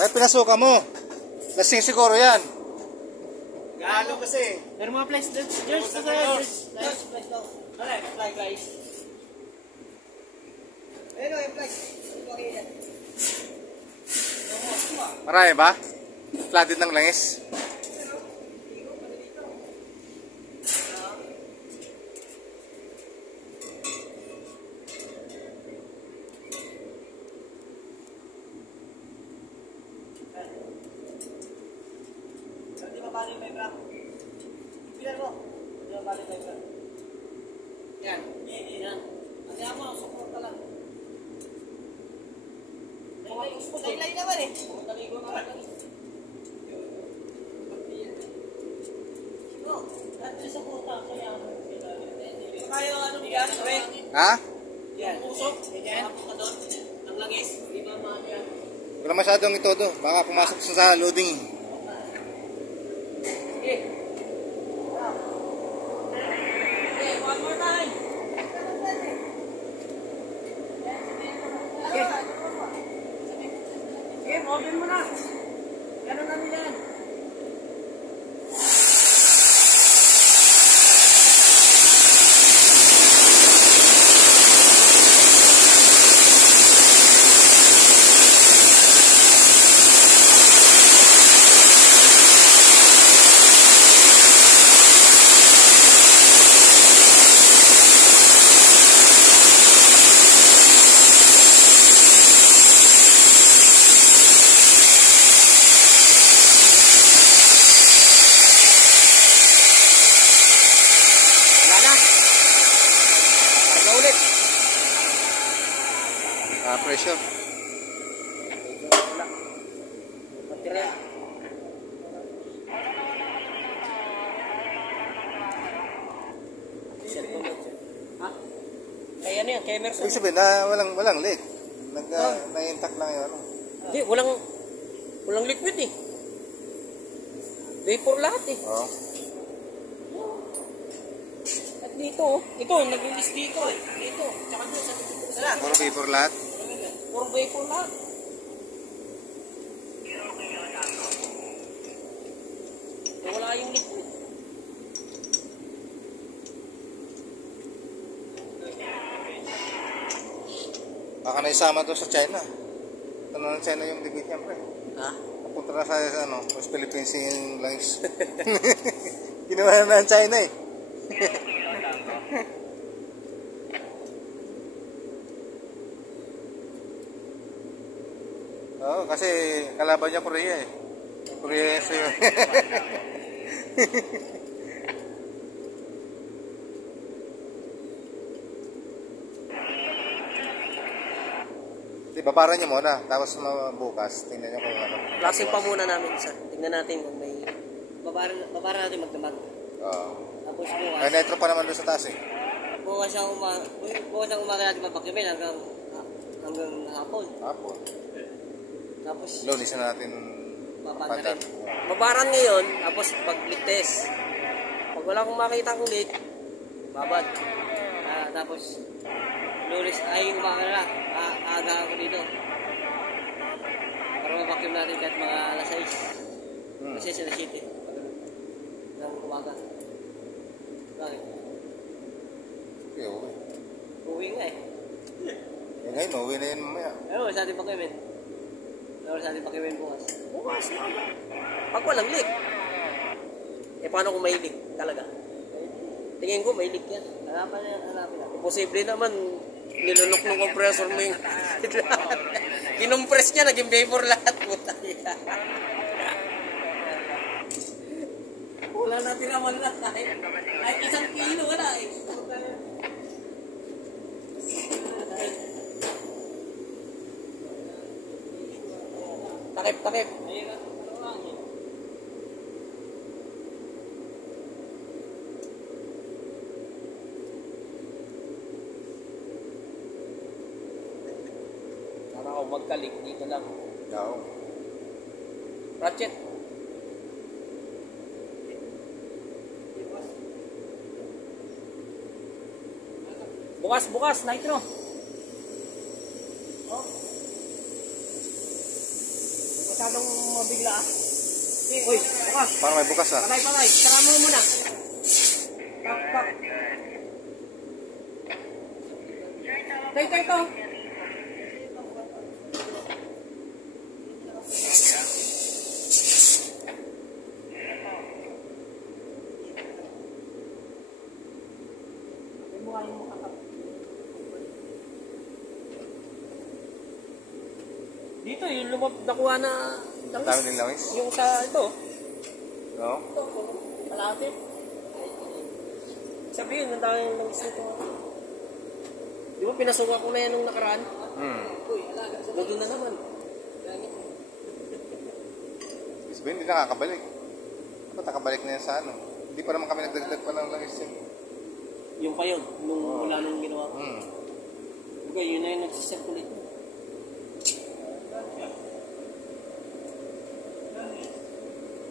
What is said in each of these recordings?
May pinasuka mo. Lasing siguro yan. Galo kasi. Pero mga flies, George, flies daw. Flies. Pero yung flies. Marami ba? Flooded ng langis. Bali may bra. Pilan mo. Di ba bali may bra? Yan. Yan. Kasi ako, support ka lang. Laylay naman eh. Taligo naman. No, dati sa puta, kaya kayo anong yan, Ray? Ha? Yan. Usok? Yan. Ka doon. Ang langis. Di ba mga yan? Wala masyadong ito do. Baka pumasok sa loading. One more time. Okay, open mo na. Ganun na nila yan. Pressure. Baterya. Ha? Kaya ano yan? Kaya Emerson? Ibig sabihin na walang leak. Na-intact lang yun. Hindi, walang liquid eh. Vapor lahat eh. Oo. At dito, ito, nag-release dito eh. Dito, tsaka doon sa dito. Puro vapor lahat. Puro vapor lahat. Wala yung liquid. Baka naisama to sa China. Ito na ng China yung liquid niya, pre. Ha? Napunta na sa West Philippines yung langis. Ginawa na ng China eh. Oo, kasi kalaban niya Korea eh. Korea sa'yo. Babaran niyo muna, tapos bukas, tingnan niyo kung ano. Lasing pa muna namin isa. Tingnan natin kung may... Babaran natin magdamag. Oo. Tapos bukas. Ay, netro pa naman doon sa taas eh. Bukas ang umaga natin mapakimin hanggang hapon. Hapon. Tapos Lunis na natin papan na rin. Babaran ngayon, tapos pag-test. Pag wala akong makita kong leak, babad. Tapos Lunes ay umaga na. Aga ako dito. Para mapakim natin kahit mga alas 6. Kasi sila city. Ng umaga. Bakit? Okay, okay. Uwi nga eh. Eh ngayon, uwi na yun mamaya. Ano, sa ating pakimin? Ano sa ating pakimin bukas? Bukas na ba? Pag walang leak. Eh paano kung may leak talaga? Tingin ko may leak yan. Hanapin na. Imposible naman. Nilunok ng compressor mo yung kinumpress niya, naging vapor lahat. Puta niya. Wala natin naman na. Kahit 1 kilo, wala eh. Takip. Para ako magkalik dito lang. Oo. Ratchet. Bukas, nitro. Oh. masyadong mabigla ah. Uy, bukas. Parang may bukas ah. Patay. Sara mo muna. Pak. Tay. Dito yung nakuha na Ang dami ng langis. yung sa ito. No? Ito, malapit. Sabihin, ang dami yung langis nito. Di ba pinasuka ko na yan nung nakaraan? Uy, alaga. Doon na naman. Sabihin, hindi nakakabalik. Ba't nakabalik na yan sa ano? Hindi pa naman kami nagdagdag pa ng langis yan. Yung pa yun, nung wala nung ginawa ko. Hmm. Okay, yun na yung nagsisirculate.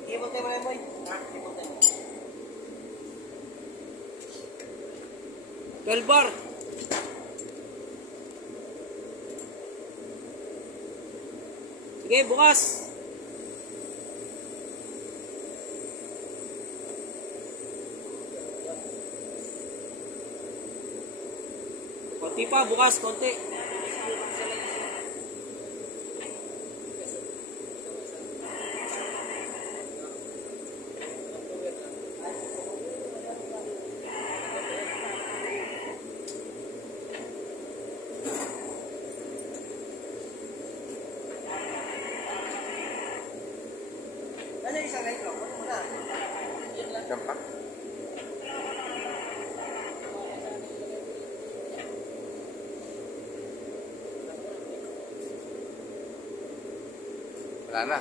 Ibon tayo mga boy. Ibon tayo. 12 bar. Sige, bukas. Konti pa, bukas, konti. Ano yung isang light rock? Ano mo na? Yan pa. Wala na.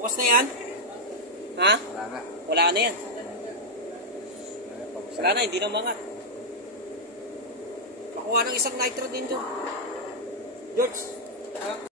Bukas na yan? Ha? Wala na. Wala na yan. Wala na, hindi na mangat. Pakuha ng isang nitro din doon. George.